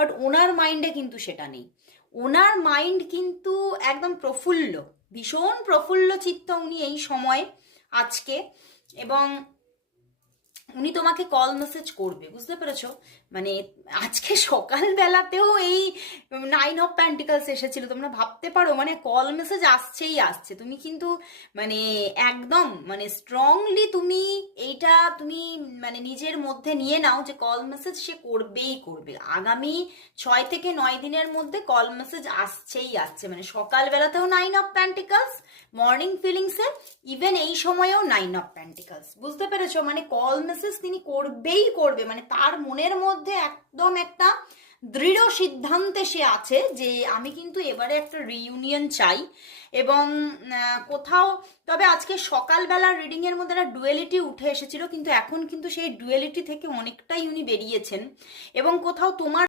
But ওনার মাইন্ডে কিন্তু সেটা নেই। ওনার মাইন্ড কিন্তু একদম প্রফুল্ল, ভীষণ প্রফুল্ল চিত্ত উনি এই সময় আজকে। এবং উনি তোমাকে কল মেসেজ করবে, বুঝতে পেরেছো? মানে আজকে সকালবেলাতেও এই 9 অফ পেন্টিকলস এসেছিল, তোমরা ভাবতে পারো, মানে কল মেসেজ আসছেই আসছে। তুমি কিন্তু মানে একদম মানে স্ট্রংলি তুমি এইটা তুমি মানে নিজের মধ্যে নিয়ে নাও যে কল মেসেজ সে করবেই করবে। আগামী 6 থেকে 9 দিনের মধ্যে কল মেসেজ আসছেই আসছে। মানে সকালবেলাতেও 9 অফ পেন্টিকলস, মর্নিং ফিলিংসে ইভেন এই সময়েও 9 অফ পেন্টিকলস, বুঝতে পেরেছো? মানে কল মেসেজ তিনি করবেই করবে, মানে তার মনের মধ্যে একদম একটা দৃঢ় সিদ্ধান্তে সে আছে যে আমি কিন্তু এবারে একটা রিইউনিয়ন চাই। এবং কোথাও, তবে আজকে সকালবেলার রিডিং এর মধ্যে একটা ডুয়েলিটি উঠে এসেছিল, কিন্তু এখন কিন্তু সেই ডুয়েলিটি থেকে অনেকটাই উনি বেরিয়েছেন। এবং কোথাও তোমার